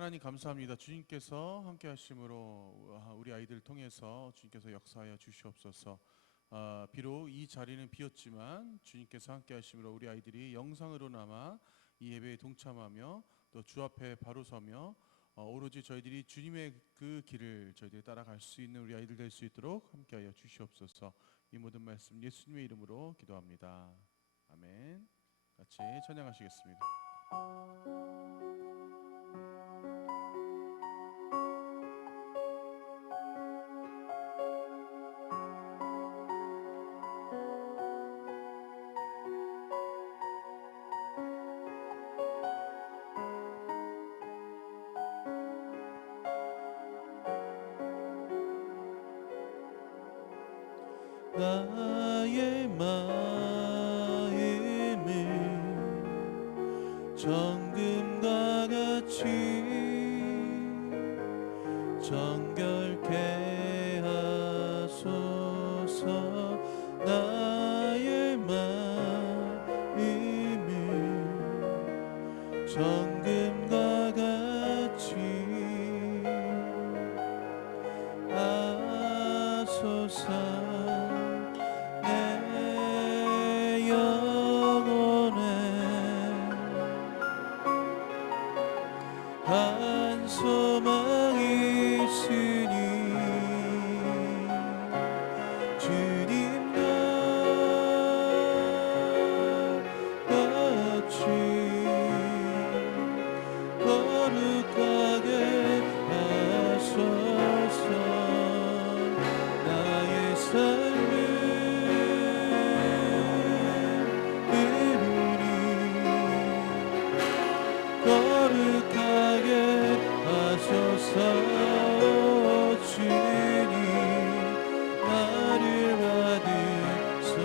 하나님 감사합니다. 주님께서 함께 하심으로 우리 아이들을 통해서 주님께서 역사하여 주시옵소서. 비록 이 자리는 비었지만 주님께서 함께 하심으로 우리 아이들이 영상으로나마 이 예배에 동참하며 또 주 앞에 바로 서며 오로지 저희들이 주님의 그 길을 저희들이 따라갈 수 있는 우리 아이들 될 수 있도록 함께하여 주시옵소서. 이 모든 말씀 예수님의 이름으로 기도합니다. 아멘. 같이 찬양하시겠습니다. 나의 마음을 정금과 같이 정결케 하소서. 나의 마음을 정금과 같이 하소서. 한 소망이 있으니 주님과 같이 거룩하게 하소서. 나의 삶을 이루니 거룩하게 하소서. 주님 나를 받으소서.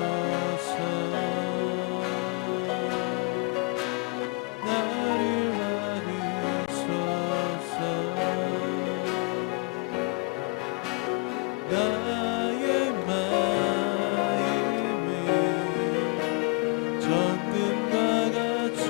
나를 받으소서. 나의 마음을 정금과 같이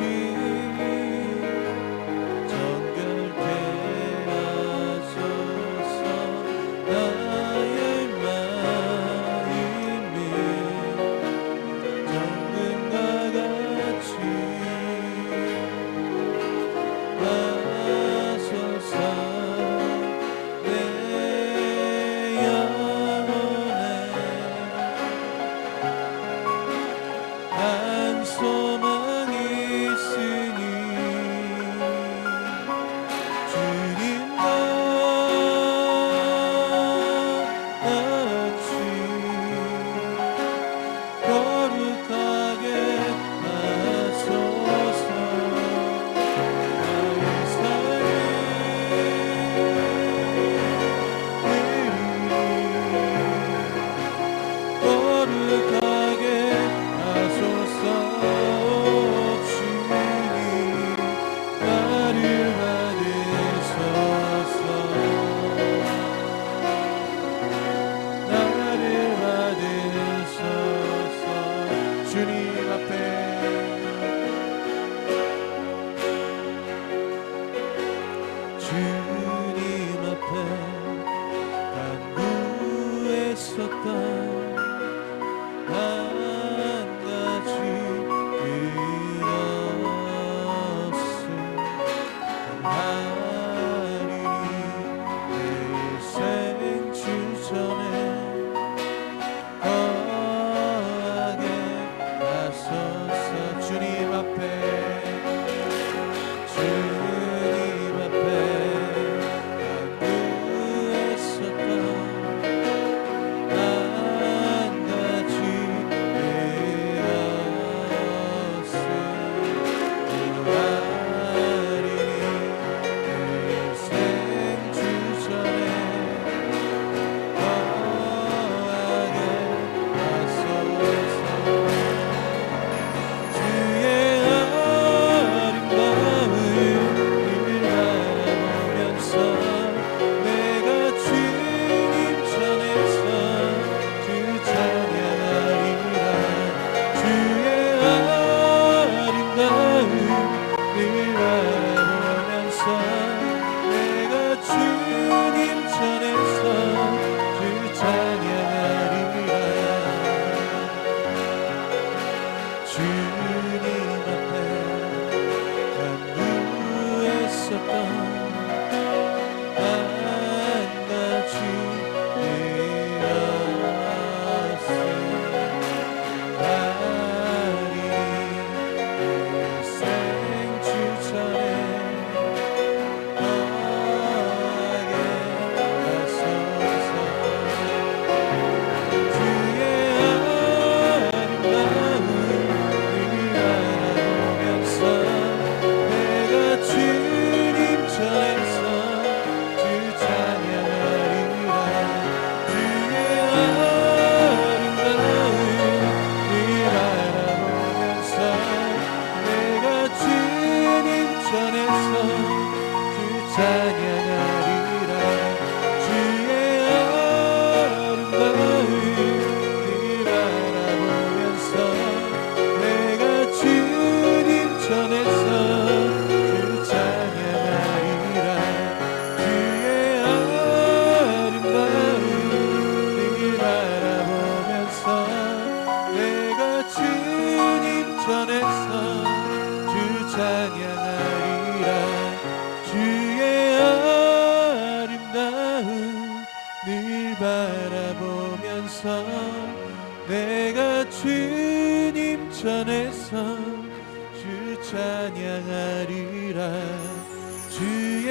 주 찬양하리라. 주의 아름다움 늘 바라보면서 내가 주님 전에서 주 찬양하리라. 주의 아름다움 늘 바라보면서 내가 주님 전에서 주 찬양하리라. 주의 아름다움 늘 바라보면서 내가 주님 전에서 주 찬양하리라. 주의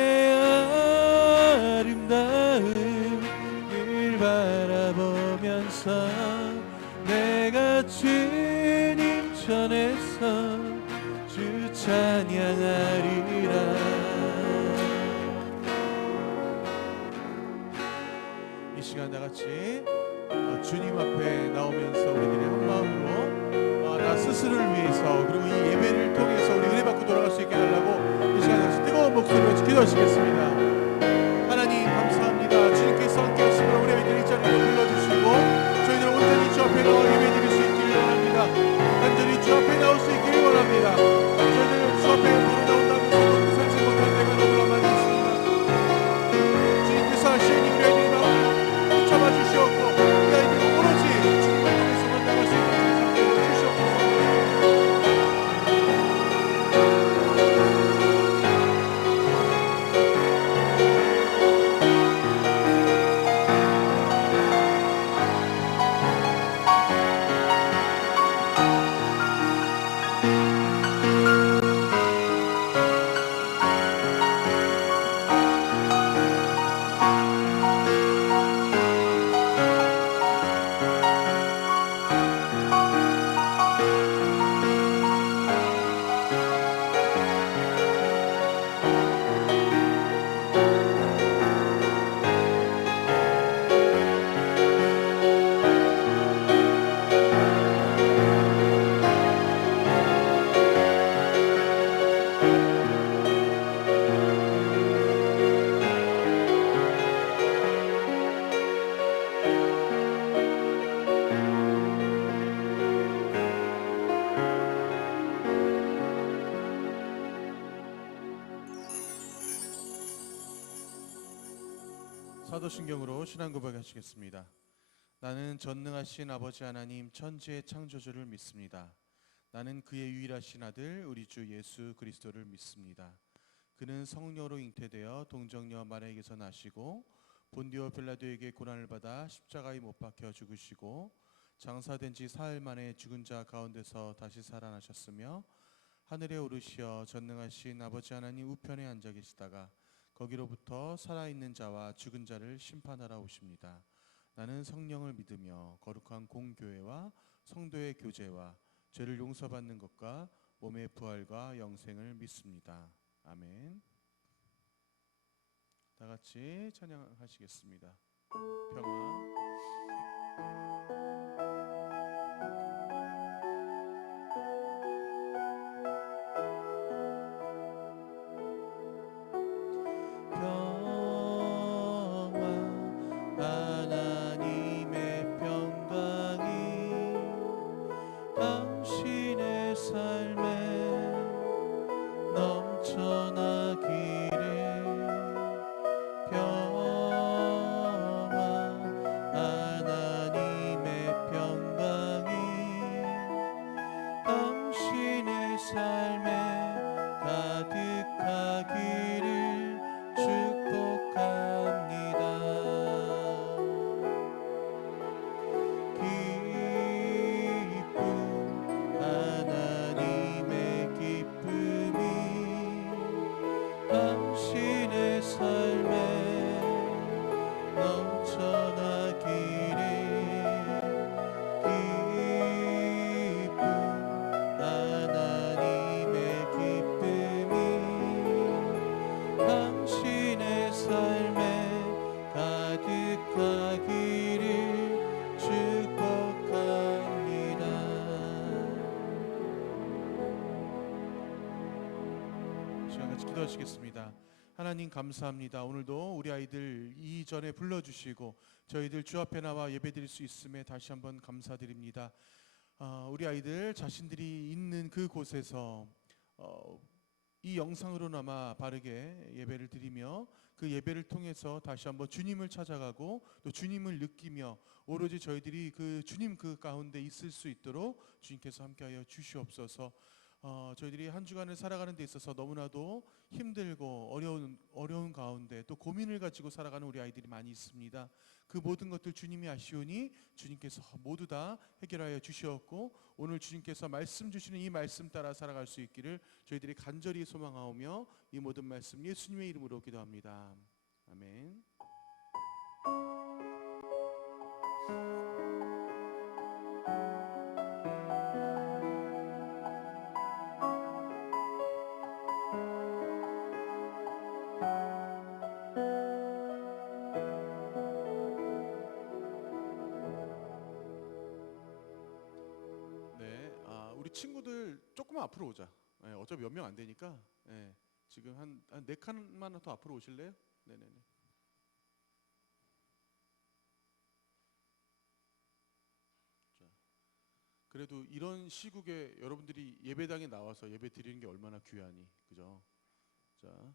아름다움 늘 바라보면서 내가 주님 전에서 주 찬양하리라. 이 시간 다 같이 주님 앞에 나오면서 우리들이 한 마음으로 나 스스로를 위해서 그리고 이 예배를 통해서 우리 은혜 받고 돌아갈 수 있게 하려고 이 시간 같이 뜨거운 목소리로 기도하시겠습니다. 하나님 감사합니다. 주님께서 함께 하시면 우리 아이들 이 자리로 불러주시고 저희들 온전히 주 앞에 나와 예배 드릴 수 있기를 원합니다. 간절히 주 앞에 나올 수 있기를 원합니다. 저희들 주 앞에 바로 나온다면서 살지 못할 때가 너무나 많이 있습니다. 주님께서 하시니 우리 아이들이 마음을 잡아주시옵고 우리 아이들이 오로지 주님을 통해서만 나갈 수 있는 삶을 주시옵소서. 사도신경으로 신앙 고백하시겠습니다. 나는 전능하신 아버지 하나님 천지의 창조주를 믿습니다. 나는 그의 유일하신 아들 우리 주 예수 그리스도를 믿습니다. 그는 성령으로 잉태되어 동정녀 마리아에게서 나시고 본디오 빌라도에게 고난을 받아 십자가에 못 박혀 죽으시고 장사된 지 사흘 만에 죽은 자 가운데서 다시 살아나셨으며 하늘에 오르시어 전능하신 아버지 하나님 우편에 앉아 계시다가 거기로부터 살아있는 자와 죽은 자를 심판하러 오십니다. 나는 성령을 믿으며 거룩한 공교회와 성도의 교제와 죄를 용서받는 것과 몸의 부활과 영생을 믿습니다. 아멘. 다 같이 찬양하시겠습니다. 평화. 기도하시겠습니다. 하나님 감사합니다. 오늘도 우리 아이들 이전에 불러주시고 저희들 주 앞에 나와 예배드릴 수 있음에 다시 한번 감사드립니다. 우리 아이들 자신들이 있는 그곳에서 이 영상으로나마 바르게 예배를 드리며 그 예배를 통해서 다시 한번 주님을 찾아가고 또 주님을 느끼며 오로지 저희들이 그 주님 그 가운데 있을 수 있도록 주님께서 함께하여 주시옵소서. 저희들이 한 주간을 살아가는 데 있어서 너무나도 힘들고 어려운 가운데 또 고민을 가지고 살아가는 우리 아이들이 많이 있습니다. 그 모든 것들 주님이 아시오니 주님께서 모두 다 해결하여 주시었고 오늘 주님께서 말씀 주시는 이 말씀 따라 살아갈 수 있기를 저희들이 간절히 소망하오며 이 모든 말씀 예수님의 이름으로 기도합니다. 아멘. 우리 친구들 조금만 앞으로 오자. 어차피 몇 명 안 되니까. 지금 한 네 칸만 더 앞으로 오실래요? 네네네. 자, 그래도 이런 시국에 여러분들이 예배당에 나와서 예배 드리는 게 얼마나 귀하니, 그죠? 자,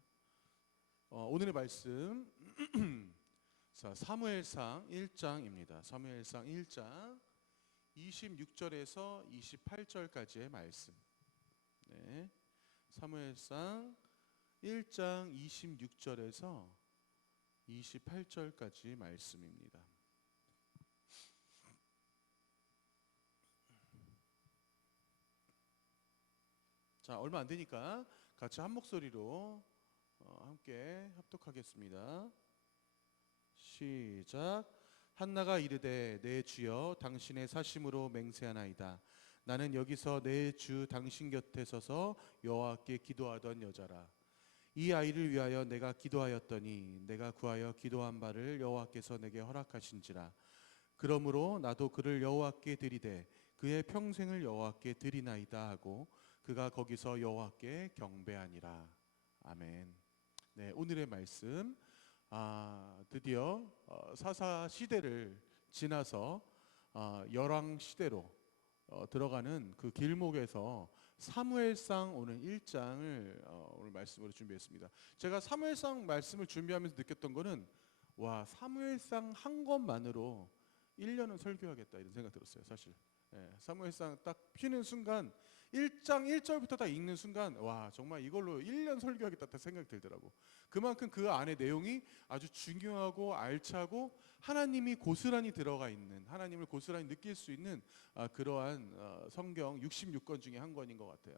오늘의 말씀, 자, 사무엘상 1장입니다. 사무엘상 1장 26절에서 28절까지의 말씀. 네. 사무엘상 1장 26절에서 28절까지 말씀입니다. 자, 얼마 안 되니까 같이 한 목소리로 함께 합독하겠습니다. 시작. 한나가 이르되 내 주여 당신의 사심으로 맹세하나이다. 나는 여기서 내 주 당신 곁에 서서 여호와께 기도하던 여자라. 이 아이를 위하여 내가 기도하였더니 내가 구하여 기도한 바를 여호와께서 내게 허락하신지라. 그러므로 나도 그를 여호와께 드리되 그의 평생을 여호와께 드리나이다 하고 그가 거기서 여호와께 경배하니라. 아멘. 네, 오늘의 말씀. 드디어 사사 시대를 지나서 열왕 시대로 들어가는 그 길목에서 사무엘상 오늘 1장을 오늘 말씀으로 준비했습니다. 제가 사무엘상 말씀을 준비하면서 느꼈던 거는 와, 사무엘상 한 권만으로 1년은 설교하겠다 이런 생각 들었어요, 사실. 사무엘상 딱 피는 순간 1장 1절부터 딱 읽는 순간 와, 정말 이걸로 1년 설교하겠다 생각이 들더라고. 그만큼 그 안에 내용이 아주 중요하고 알차고 하나님이 고스란히 들어가 있는, 하나님을 고스란히 느낄 수 있는 그러한 성경 66권 중에 한 권인 것 같아요.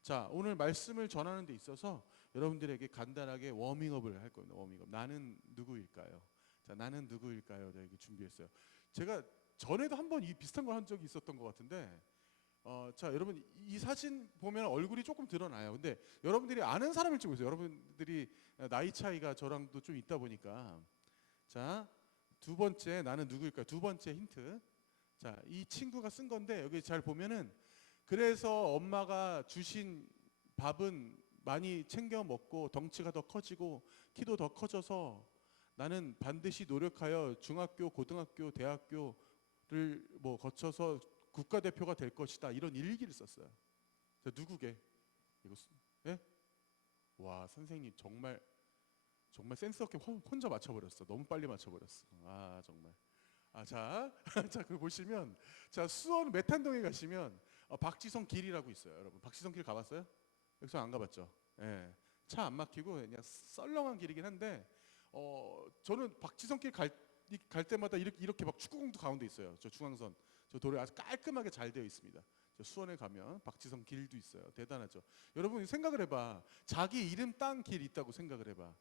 자, 오늘 말씀을 전하는 데 있어서 여러분들에게 간단하게 워밍업을 할 겁니다. 워밍업. 나는 누구일까요? 자, 나는 누구일까요? 제가 이렇게 준비했어요. 제가 전에도 한번 이 비슷한 걸 한 적이 있었던 것 같은데 자, 여러분 이 사진 보면 얼굴이 조금 드러나요. 근데 여러분들이 아는 사람을 찍고 있어요. 여러분들이 나이 차이가 저랑도 좀 있다 보니까. 자, 두 번째 나는 누구일까요? 두 번째 힌트. 자, 이 친구가 쓴 건데 여기 잘 보면은 그래서 엄마가 주신 밥은 많이 챙겨 먹고 덩치가 더 커지고 키도 더 커져서 나는 반드시 노력하여 중학교, 고등학교, 대학교를 뭐 거쳐서 국가대표가 될 것이다. 이런 일기를 썼어요. 자, 누구게? 이거 예? 와, 선생님 정말 센스 없게 혼자 맞춰버렸어. 너무 빨리 맞춰버렸어. 정말. 자, 자, 그 보시면 자, 수원 메탄동에 가시면 박지성 길이라고 있어요. 여러분, 박지성 길 가봤어요? 여기서 안 가봤죠? 예. 차 안 막히고 그냥 썰렁한 길이긴 한데 저는 박지성 길 갈 때마다 이렇게 막 축구공도 가운데 있어요. 저 중앙선. 저 도로 아주 깔끔하게 잘 되어 있습니다. 저 수원에 가면 박지성 길도 있어요. 대단하죠. 여러분 생각을 해봐. 자기 이름 딴 길 있다고 생각을 해봐.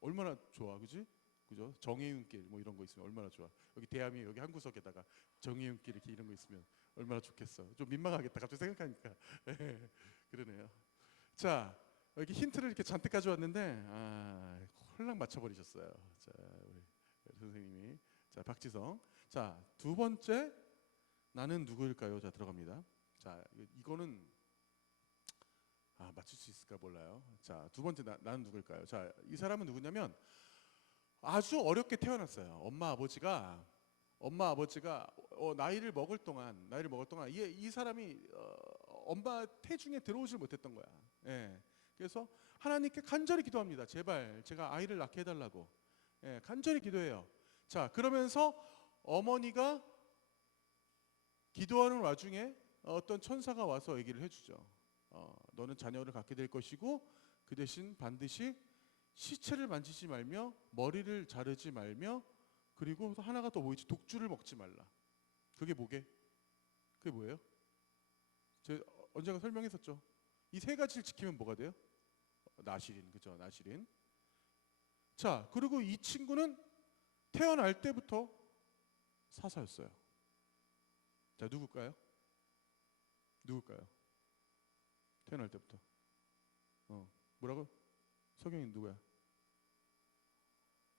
얼마나 좋아, 그지? 그죠? 정혜윤길 뭐 이런 거 있으면 얼마나 좋아. 여기 대함이 여기 한 구석에다가 정혜윤길 이렇게 이런 거 있으면 얼마나 좋겠어. 좀 민망하겠다. 갑자기 생각하니까. 그러네요. 자, 여기 힌트를 이렇게 잔뜩 가져왔는데 홀랑 맞춰버리셨어요. 자, 우리 선생님이. 자, 박지성. 자, 두 번째 나는 누구일까요? 자, 들어갑니다. 자, 이거는 맞출 수 있을까 몰라요. 자, 두 번째 나는 누굴까요? 자, 이 사람은 누구냐면 아주 어렵게 태어났어요. 엄마 아버지가 나이를 먹을 동안 이 사람이 엄마 태중에 들어오질 못했던 거야. 예. 그래서 하나님께 간절히 기도합니다. 제발 제가 아이를 낳게 해달라고. 예, 간절히 기도해요. 자, 그러면서 어머니가 기도하는 와중에 어떤 천사가 와서 얘기를 해주죠. 너는 자녀를 갖게 될 것이고 그 대신 반드시 시체를 만지지 말며 머리를 자르지 말며 그리고 하나가 더 보이지, 독주를 먹지 말라. 그게 뭐게? 그게 뭐예요? 제가 언젠가 설명했었죠. 이 세 가지를 지키면 뭐가 돼요? 나실인, 그죠? 나실인. 자, 그리고 이 친구는 태어날 때부터 사사였어요. 자, 누굴까요? 태어날 때부터. 뭐라고? 석영이 누구야?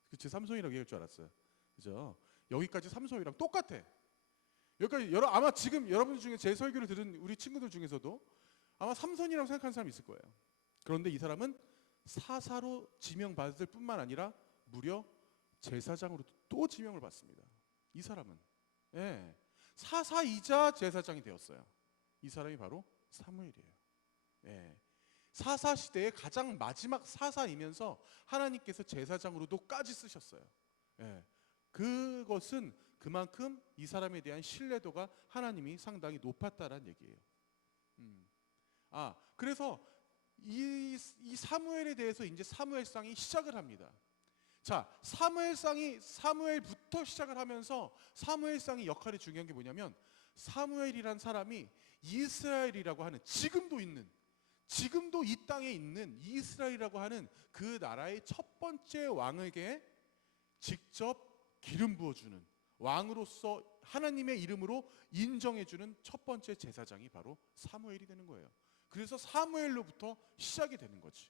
그치, 삼손이라고 얘기할 줄 알았어요. 그죠? 여기까지 삼손이랑 똑같아. 여기까지 아마 지금 여러분 중에 제 설교를 들은 우리 친구들 중에서도 아마 삼손이라고 생각하는 사람이 있을 거예요. 그런데 이 사람은 사사로 지명받을 뿐만 아니라 무려 제사장으로 또 지명을 받습니다. 이 사람은 사사이자 제사장이 되었어요. 이 사람이 바로 사무엘이에요. 사사 시대의 가장 마지막 사사이면서 하나님께서 제사장으로도까지 쓰셨어요. 그것은 그만큼 이 사람에 대한 신뢰도가 하나님이 상당히 높았다라는 얘기예요. 그래서 이 사무엘에 대해서 이제 사무엘상이 시작을 합니다. 자, 사무엘부터 시작을 하면서 사무엘상의 역할이 중요한 게 뭐냐면 사무엘이란 사람이 이스라엘이라고 하는 지금도 이 땅에 있는 이스라엘이라고 하는 그 나라의 첫 번째 왕에게 직접 기름 부어주는 왕으로서 하나님의 이름으로 인정해주는 첫 번째 제사장이 바로 사무엘이 되는 거예요. 그래서 사무엘로부터 시작이 되는 거지.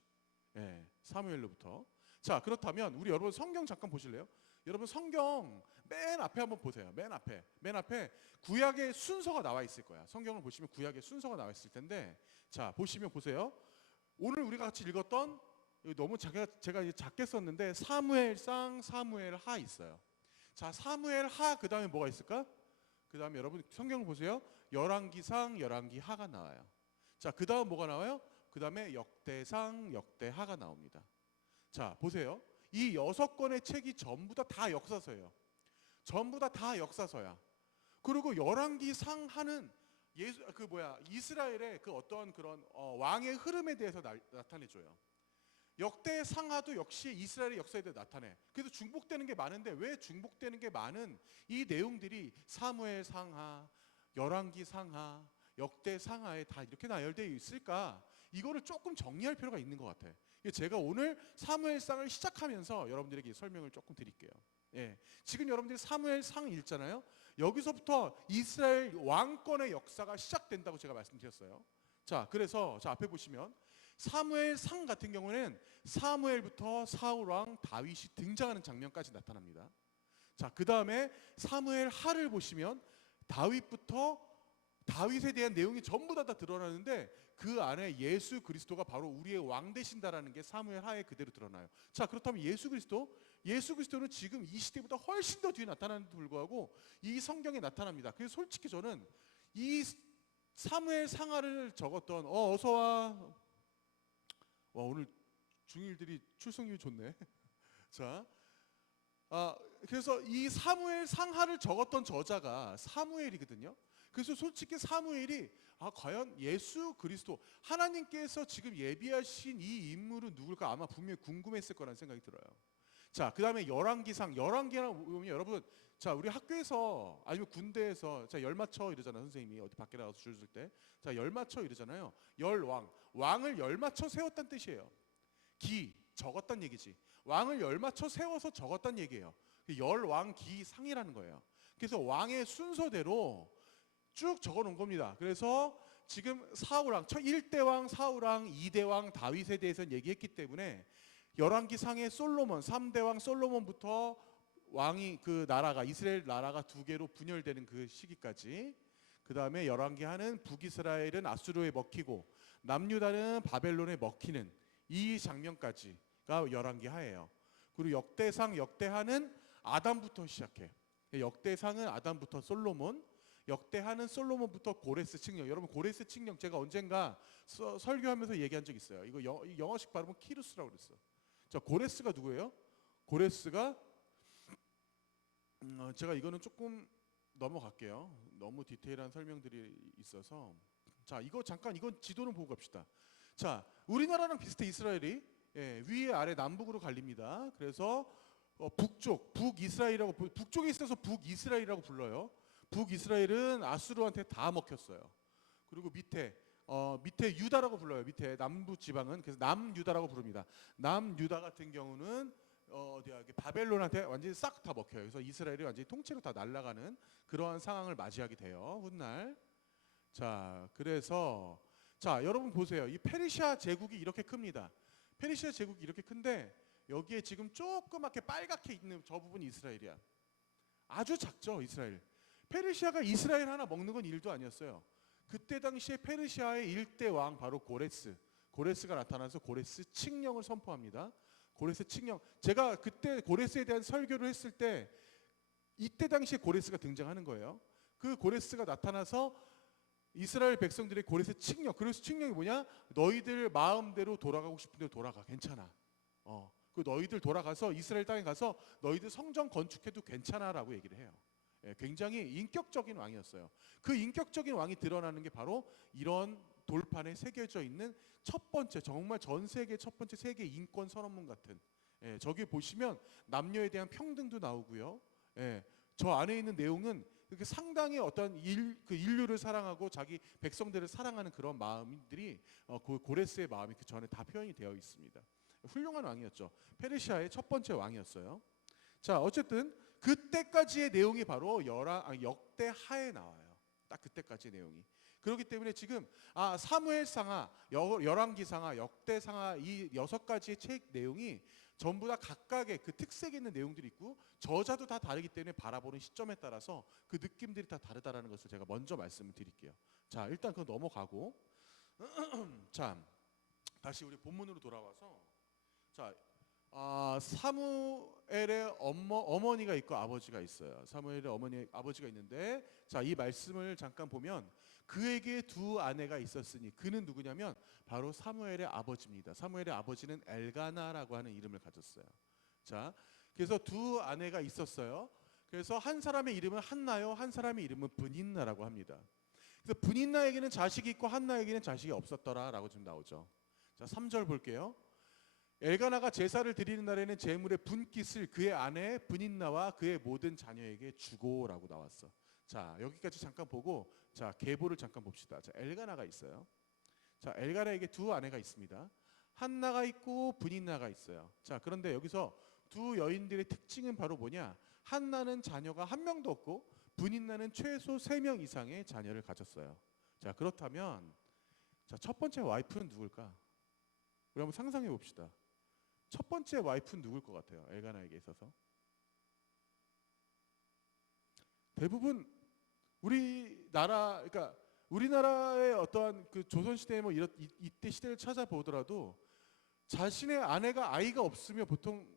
사무엘로부터. 자, 그렇다면 우리 여러분 성경 잠깐 보실래요? 여러분 성경 맨 앞에 한번 보세요. 맨 앞에 구약의 순서가 나와 있을 거야. 성경을 보시면 구약의 순서가 나와 있을 텐데, 자, 보세요. 오늘 우리가 같이 읽었던, 너무 제가 이제 작게 썼는데 사무엘상, 사무엘하 있어요. 자, 사무엘하 그 다음에 뭐가 있을까? 그 다음에 여러분 성경을 보세요. 열왕기상, 열왕기하가 나와요. 자, 그 다음 뭐가 나와요? 그 다음에 역대상, 역대하가 나옵니다. 자, 보세요. 이 6권의 책이 전부 다 역사서예요. 전부 다 역사서야. 그리고 열왕기상하는 이스라엘의 그 어떤 그런 왕의 흐름에 대해서 나타내줘요. 역대상하도 역시 이스라엘의 역사에 대해 나타내. 그래서 중복되는 게 많은데 왜 중복되는 게 많은 이 내용들이 사무엘상하, 열왕기상하, 역대상하에 다 이렇게 나열되어 있을까? 이거를 조금 정리할 필요가 있는 것 같아. 제가 오늘 사무엘상을 시작하면서 여러분들에게 설명을 조금 드릴게요. 지금 여러분들이 사무엘상 읽잖아요. 여기서부터 이스라엘 왕권의 역사가 시작된다고 제가 말씀드렸어요. 자, 그래서 앞에 보시면 사무엘상 같은 경우는 사무엘부터 사울왕 다윗이 등장하는 장면까지 나타납니다. 자, 그 다음에 사무엘하를 보시면 다윗에 대한 내용이 전부 다 드러나는데 그 안에 예수 그리스도가 바로 우리의 왕 되신다라는 게 사무엘하에 그대로 드러나요. 자, 그렇다면 예수 그리스도는 지금 이 시대보다 훨씬 더 뒤에 나타나는데도 불구하고 이 성경에 나타납니다. 그래서 솔직히 저는 이 사무엘 상하를 적었던 어서 와 오늘 중일들이 출석률이 좋네. 자, 그래서 이 사무엘 상하를 적었던 저자가 사무엘이거든요. 그래서 솔직히 사무엘이 과연 예수 그리스도 하나님께서 지금 예비하신 이 인물은 누굴까 아마 분명히 궁금했을 거라는 생각이 들어요. 자, 그 다음에 열왕기상 보면 여러분, 자, 우리 학교에서 아니면 군대에서 자, 열 맞춰 이러잖아요. 선생님이 어디 밖에 나가서 줄 설 때 자, 열 맞춰 이러잖아요. 왕을 열 맞춰 세웠다는 뜻이에요. 적었단 얘기지. 왕을 열 맞춰 세워서 적었단 얘기예요. 열왕기상이라는 거예요. 그래서 왕의 순서대로 쭉 적어놓은 겁니다. 그래서 지금 사울왕, 1대왕 사울왕, 2대왕 다윗에 대해서는 얘기했기 때문에 열왕기상의 솔로몬, 3대왕 솔로몬부터 왕이 그 나라가 이스라엘 나라가 두 개로 분열되는 그 시기까지, 그 다음에 열왕기하는 북이스라엘은 아수르에 먹히고 남유다는 바벨론에 먹히는 이 장면까지가 열왕기 하예요. 그리고 역대상 역대하는 아담부터 시작해. 역대상은 아담부터 솔로몬, 역대하는 솔로몬부터 고레스 칙령. 여러분 고레스 칙령 제가 언젠가 설교하면서 얘기한 적 있어요. 이거 영어식 발음은 키루스라고 그랬어. 자, 고레스가 누구예요? 고레스가 제가 이거는 조금 넘어갈게요. 너무 디테일한 설명들이 있어서. 자, 이거 잠깐 이건 지도는 보고 갑시다. 자, 우리나라랑 비슷해. 이스라엘이 위에 아래 남북으로 갈립니다. 그래서 북쪽 북이스라엘이라고, 북쪽에 있어서 북이스라엘이라고 불러요. 북이스라엘은 아수르한테 다 먹혔어요. 그리고 밑에 유다라고 불러요. 밑에 남부 지방은 그래서 남유다라고 부릅니다. 남유다 같은 경우는 어디야, 바벨론한테 완전히 싹 다 먹혀요. 그래서 이스라엘이 완전히 통째로 다 날아가는 그러한 상황을 맞이하게 돼요. 훗날. 자, 그래서 자, 여러분 보세요. 이 페르시아 제국이 이렇게 큽니다. 페르시아 제국이 이렇게 큰데 여기에 지금 조그맣게 빨갛게 있는 저 부분이 이스라엘이야. 아주 작죠, 이스라엘. 페르시아가 이스라엘 하나 먹는 건 일도 아니었어요. 그때 당시에 페르시아의 일대 왕 바로 고레스가 나타나서 고레스 칙령을 선포합니다. 고레스 칙령. 제가 그때 고레스에 대한 설교를 했을 때 이때 당시에 고레스가 등장하는 거예요. 그 고레스가 나타나서 이스라엘 백성들의 고레스 칙령. 고레스 칙령이 뭐냐? 너희들 마음대로 돌아가고 싶은 대로 돌아가. 괜찮아. 그 너희들 돌아가서 이스라엘 땅에 가서 너희들 성전 건축해도 괜찮아라고 얘기를 해요. 굉장히 인격적인 왕이었어요. 그 인격적인 왕이 드러나는 게 바로 이런 돌판에 새겨져 있는 첫 번째, 정말 전 세계 첫 번째 세계 인권 선언문 같은. 저기 보시면 남녀에 대한 평등도 나오고요. 저 안에 있는 내용은 상당히 어떤 인류를 사랑하고 자기 백성들을 사랑하는 그런 마음들이 고레스의 마음이 그 전에 다 표현이 되어 있습니다. 훌륭한 왕이었죠. 페르시아의 첫 번째 왕이었어요. 자, 어쨌든 그때까지의 내용이 바로 역대하에 나와요. 딱 그때까지의 내용이. 그렇기 때문에 지금 사무엘상하, 열왕기상하, 역대상하 이 6가지의 책 내용이 전부 다 각각의 그 특색 있는 내용들이 있고 저자도 다 다르기 때문에 바라보는 시점에 따라서 그 느낌들이 다 다르다는 것을 제가 먼저 말씀을 드릴게요. 자, 일단 그거 넘어가고 자, 다시 우리 본문으로 돌아와서 자, 사무엘의 어머니가 있고 아버지가 있어요. 사무엘의 어머니 아버지가 있는데 자, 이 말씀을 잠깐 보면 그에게 두 아내가 있었으니 그는 누구냐면 바로 사무엘의 아버지입니다. 사무엘의 아버지는 엘가나라고 하는 이름을 가졌어요. 자, 그래서 두 아내가 있었어요. 그래서 한 사람의 이름은 한나요, 한 사람의 이름은 브닌나라고 합니다. 그래서 브닌나에게는 자식이 있고 한나에게는 자식이 없었더라라고 지금 나오죠. 자, 3절 볼게요. 엘가나가 제사를 드리는 날에는 제물의 분깃을 그의 아내 브닌나와 그의 모든 자녀에게 주고라고 나왔어. 자, 여기까지 잠깐 보고 자, 계보를 잠깐 봅시다. 자, 엘가나가 있어요. 자, 엘가나에게 두 아내가 있습니다. 한나가 있고 브닌나가 있어요. 자, 그런데 여기서 두 여인들의 특징은 바로 뭐냐? 한나는 자녀가 한 명도 없고 브닌나는 최소 3명 이상의 자녀를 가졌어요. 자, 그렇다면 자, 첫 번째 와이프는 누굴까? 우리 한번 상상해 봅시다. 첫 번째 와이프는 누굴 것 같아요? 엘가나에게 있어서 대부분 그러니까 우리나라의 어떠한 그 조선 시대의 뭐 이때 시대를 찾아보더라도 자신의 아내가 아이가 없으면 보통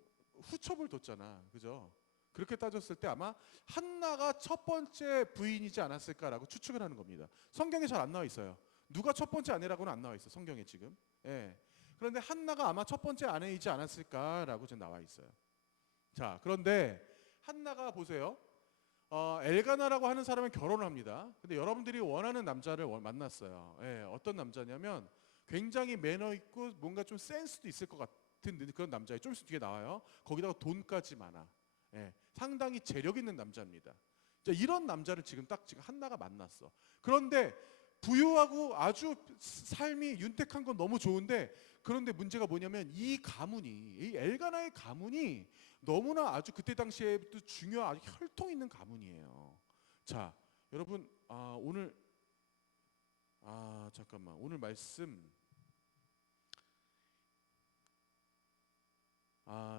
후첩을 뒀잖아, 그죠? 그렇게 따졌을 때 아마 한나가 첫 번째 부인이지 않았을까라고 추측을 하는 겁니다. 성경에 잘 안 나와 있어요. 누가 첫 번째 아내라고는 안 나와 있어, 성경에 지금. 그런데 한나가 아마 첫 번째 아내이지 않았을까라고 지금 나와 있어요. 자, 그런데 한나가 보세요. 엘가나라고 하는 사람은 결혼을 합니다. 근데 여러분들이 원하는 남자를 만났어요. 어떤 남자냐면 굉장히 매너 있고 뭔가 좀 센스도 있을 것 같은 그런 남자예요. 좀 있으면 뒤에 나와요. 거기다가 돈까지 많아. 상당히 재력 있는 남자입니다. 자, 이런 남자를 지금 한나가 만났어. 그런데 부유하고 아주 삶이 윤택한 건 너무 좋은데 그런데 문제가 뭐냐면 이 엘가나의 가문이 너무나 아주 그때 당시에도 중요한 아주 혈통 있는 가문이에요. 자, 여러분 오늘 오늘 말씀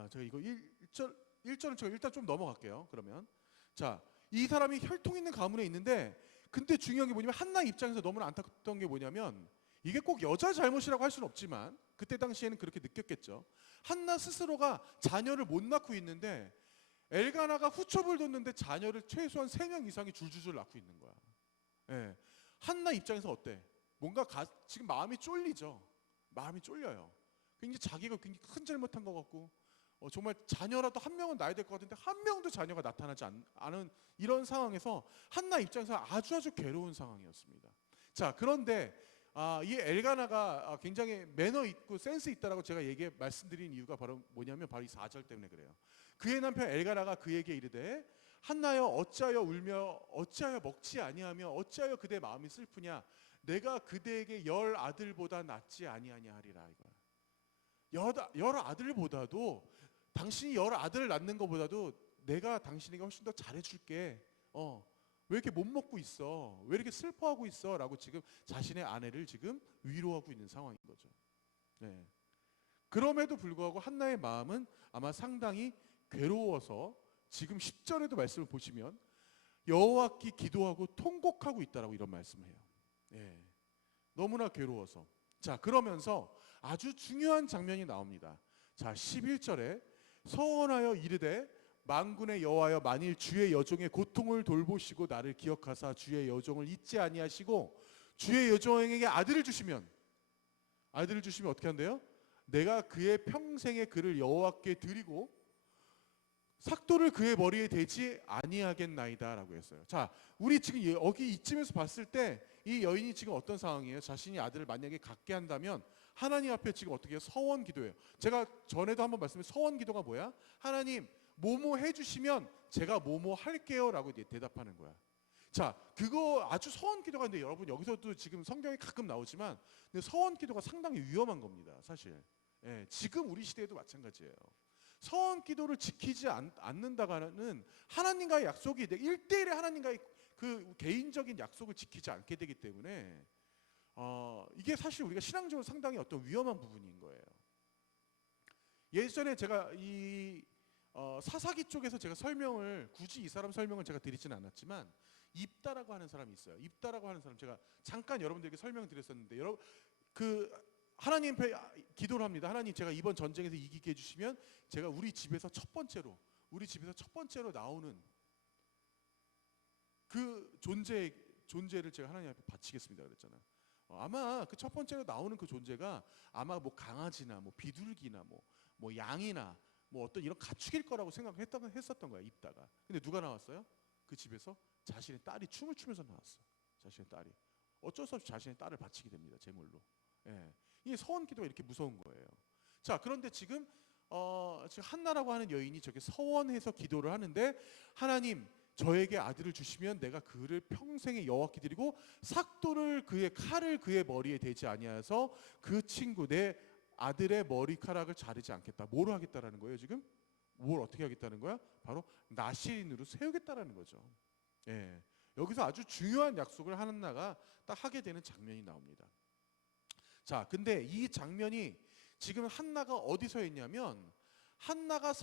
제가 이거 1절은 제가 일단 좀 넘어갈게요. 그러면 자, 이 사람이 혈통 있는 가문에 있는데 근데 중요한 게 뭐냐면 한나 입장에서 너무나 안타까웠던 게 뭐냐면 이게 꼭 여자 잘못이라고 할 수는 없지만 그때 당시에는 그렇게 느꼈겠죠. 한나 스스로가 자녀를 못 낳고 있는데 엘가나가 후첩을 뒀는데 자녀를 최소한 3명 이상이 줄줄줄 낳고 있는 거야. 예. 한나 입장에서 어때? 뭔가 지금 마음이 쫄리죠. 마음이 쫄려요. 굉장히 자기가 굉장히 큰 잘못한 것 같고 정말 자녀라도 한 명은 낳아야 될 것 같은데 한 명도 자녀가 나타나지 않은 이런 상황에서 한나 입장에서 아주 괴로운 상황이었습니다. 자, 그런데 이 엘가나가 굉장히 매너 있고 센스 있다라고 제가 말씀드린 이유가 바로 뭐냐면 바로 이 4절 때문에 그래요. 그의 남편 엘가나가 그에게 이르되 한나여 어찌하여 울며 어찌하여 먹지 아니하며 어찌하여 그대 마음이 슬프냐 내가 그대에게 10 아들보다 낫지 아니하냐 하리라 이거야. 10 아들보다도 당신이 10 아들을 낳는 것보다도 내가 당신에게 훨씬 더 잘해줄게. 왜 이렇게 못 먹고 있어? 왜 이렇게 슬퍼하고 있어? 라고 지금 자신의 아내를 지금 위로하고 있는 상황인 거죠. 네. 그럼에도 불구하고 한나의 마음은 아마 상당히 괴로워서 지금 10절에도 말씀을 보시면 여호와께 기도하고 통곡하고 있다라고 이런 말씀을 해요. 네. 너무나 괴로워서. 자, 그러면서 아주 중요한 장면이 나옵니다. 자, 11절에 서원하여 이르되 만군의 여호와여 만일 주의 여종의 고통을 돌보시고 나를 기억하사 주의 여종을 잊지 아니하시고 주의 여종에게 아들을 주시면 어떻게 한대요? 내가 그의 평생의 그를 여호와께 드리고 삭도를 그의 머리에 대지 아니하겠나이다라고 했어요. 자, 우리 지금 여기 이쯤에서 봤을 때 이 여인이 지금 어떤 상황이에요? 자신이 아들을 만약에 갖게 한다면 하나님 앞에 지금 어떻게 해요? 서원 기도예요. 제가 전에도 한번 말씀드린 서원 기도가 뭐야? 하나님 뭐뭐 해주시면 제가 뭐뭐 할게요라고 대답하는 거야. 자, 그거 아주 서원 기도가 있는데 여러분 여기서도 지금 성경에 가끔 나오지만 근데 서원 기도가 상당히 위험한 겁니다. 사실. 예, 지금 우리 시대에도 마찬가지예요. 서원 기도를 지키지 않는다가는 하나님과의 약속이 1대1의 하나님과의 그 개인적인 약속을 지키지 않게 되기 때문에 이게 사실 우리가 신앙적으로 상당히 어떤 위험한 부분인 거예요. 예전에 제가 이 사사기 쪽에서 제가 설명을 굳이 이 사람 설명을 제가 드리지는 않았지만 입다라고 하는 사람이 있어요. 입다라고 하는 사람 제가 잠깐 여러분들에게 설명드렸었는데 여러분 그 하나님 앞에 기도를 합니다. 하나님 제가 이번 전쟁에서 이기게 해주시면 제가 우리 집에서 첫 번째로 나오는 그 존재를 제가 하나님 앞에 바치겠습니다 그랬잖아요. 아마 그 첫 번째로 나오는 그 존재가 아마 뭐 강아지나 뭐 비둘기나 뭐 양이나 뭐 어떤 이런 가축일 거라고 했었던 거야 입다가. 근데 누가 나왔어요? 그 집에서 자신의 딸이 춤을 추면서 나왔어. 자신의 딸이 어쩔 수 없이 자신의 딸을 바치게 됩니다 제물로. 예. 이 서원 기도가 이렇게 무서운 거예요. 자, 그런데 지금 한나라고 하는 여인이 저게 서원해서 기도를 하는데 하나님 저에게 아들을 주시면 내가 그를 평생에 여호와께 드리고 삭도를 그의 칼을 그의 머리에 대지 아니하여서 그 친구 내 아들의 머리카락을 자르지 않겠다. 뭐로 하겠다라는 거예요 지금? 뭘 어떻게 하겠다는 거야? 바로 나실인으로 세우겠다라는 거죠. 예. 여기서 아주 중요한 약속을 한나가 딱 하게 되는 장면이 나옵니다. 자, 근데 이 장면이 지금 한나가 어디서 했냐면 한나가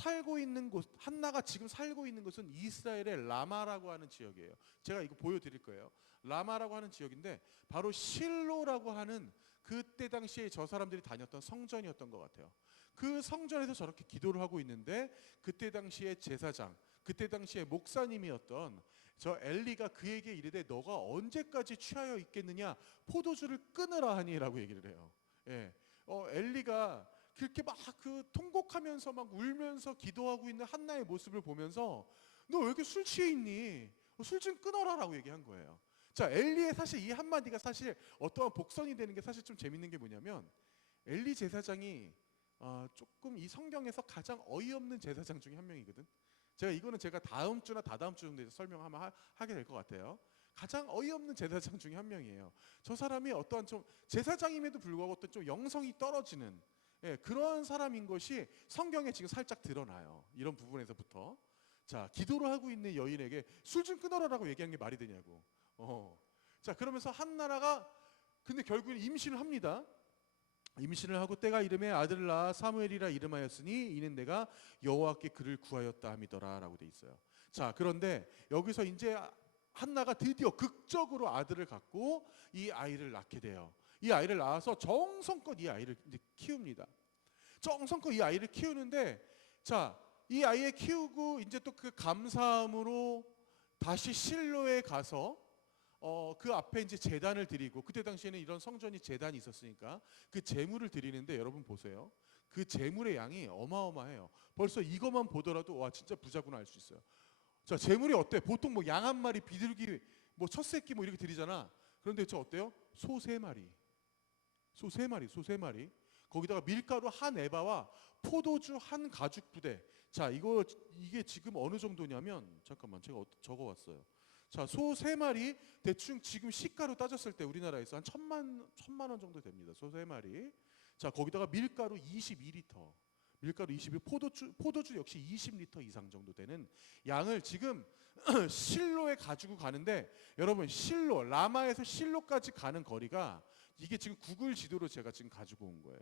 지금 살고 있는 곳은 이스라엘의 라마라고 하는 지역이에요. 제가 이거 보여드릴 거예요. 라마라고 하는 지역인데 바로 실로라고 하는 그때 당시에 저 사람들이 다녔던 성전이었던 것 같아요. 그 성전에서 저렇게 기도를 하고 있는데 그때 당시에 제사장, 그때 당시에 목사님이었던 저 엘리가 그에게 이르되 너가 언제까지 취하여 있겠느냐 포도주를 끊으라 하니라고 얘기를 해요. 예. 엘리가 그렇게 막 그 통곡하면서 막 울면서 기도하고 있는 한나의 모습을 보면서 너 왜 이렇게 술 취해 있니? 술 좀 끊어라라고 얘기한 거예요. 자, 엘리의 사실 이 한마디가 사실 어떠한 복선이 되는 게 사실 좀 재밌는 게 뭐냐면 엘리 제사장이 조금 이 성경에서 가장 어이없는 제사장 중에 한 명이거든. 제가 다음 주나 다다음 주 정도에서 설명하면 하게 될 것 같아요. 가장 어이없는 제사장 중에 한 명이에요. 저 사람이 어떠한 좀 제사장임에도 불구하고 어떤 좀 영성이 떨어지는 그런 사람인 것이 성경에 지금 살짝 드러나요. 이런 부분에서부터. 자, 기도를 하고 있는 여인에게 술 좀 끊어라라고 얘기한 게 말이 되냐고. 자, 그러면서 한나라가 근데 결국엔 임신을 합니다. 임신을 하고 때가 이름에 아들을 낳아 사무엘이라 이름하였으니 이는 내가 여호와께 그를 구하였다 함이더라라고 돼 있어요. 자, 그런데 여기서 이제 한나가 드디어 극적으로 아들을 갖고 이 아이를 낳게 돼요. 이 아이를 낳아서 정성껏 이 아이를 이제 키웁니다. 정성껏 이 아이를 키우는데, 자, 이 아이를 키우고 이제 또 그 감사함으로 다시 실로에 가서 그 앞에 이제 제단을 드리고, 그때 당시에는 이런 성전이 제단이 있었으니까 그 제물을 드리는데, 여러분 보세요. 그 제물의 양이 어마어마해요. 벌써 이것만 보더라도 와, 진짜 부자구나 알 수 있어요. 자, 제물이 어때? 보통 뭐 양 한 마리, 비둘기, 뭐 첫 새끼 뭐 이렇게 드리잖아. 그런데 저 어때요? 소 세 마리. 소 세 마리, 소 세 마리. 거기다가 밀가루 한 에바와 포도주 한 가죽 부대. 자, 이게 지금 어느 정도냐면, 잠깐만, 제가 적어왔어요. 자, 소 세 마리 대충 지금 시가로 따졌을 때 우리나라에서 한 천만 원 정도 됩니다. 소 세 마리. 자, 거기다가 밀가루 22리터. 밀가루 포도주 역시 20리터 이상 정도 되는 양을 지금 실로에 가지고 가는데, 여러분 실로, 라마에서 실로까지 가는 거리가, 이게 지금 구글 지도로 제가 지금 가지고 온 거예요.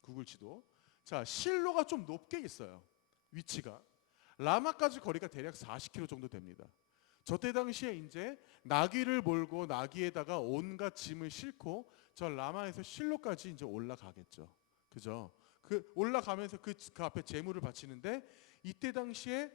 구글 지도. 자, 실로가 좀 높게 있어요. 위치가. 라마까지 거리가 대략 40km 정도 됩니다. 저때 당시에 이제 나귀를 몰고 나귀에다가 온갖 짐을 싣고 저 라마에서 실로까지 이제 올라가겠죠. 그죠? 그 올라가면서 그 앞에 제물을 바치는데, 이때 당시에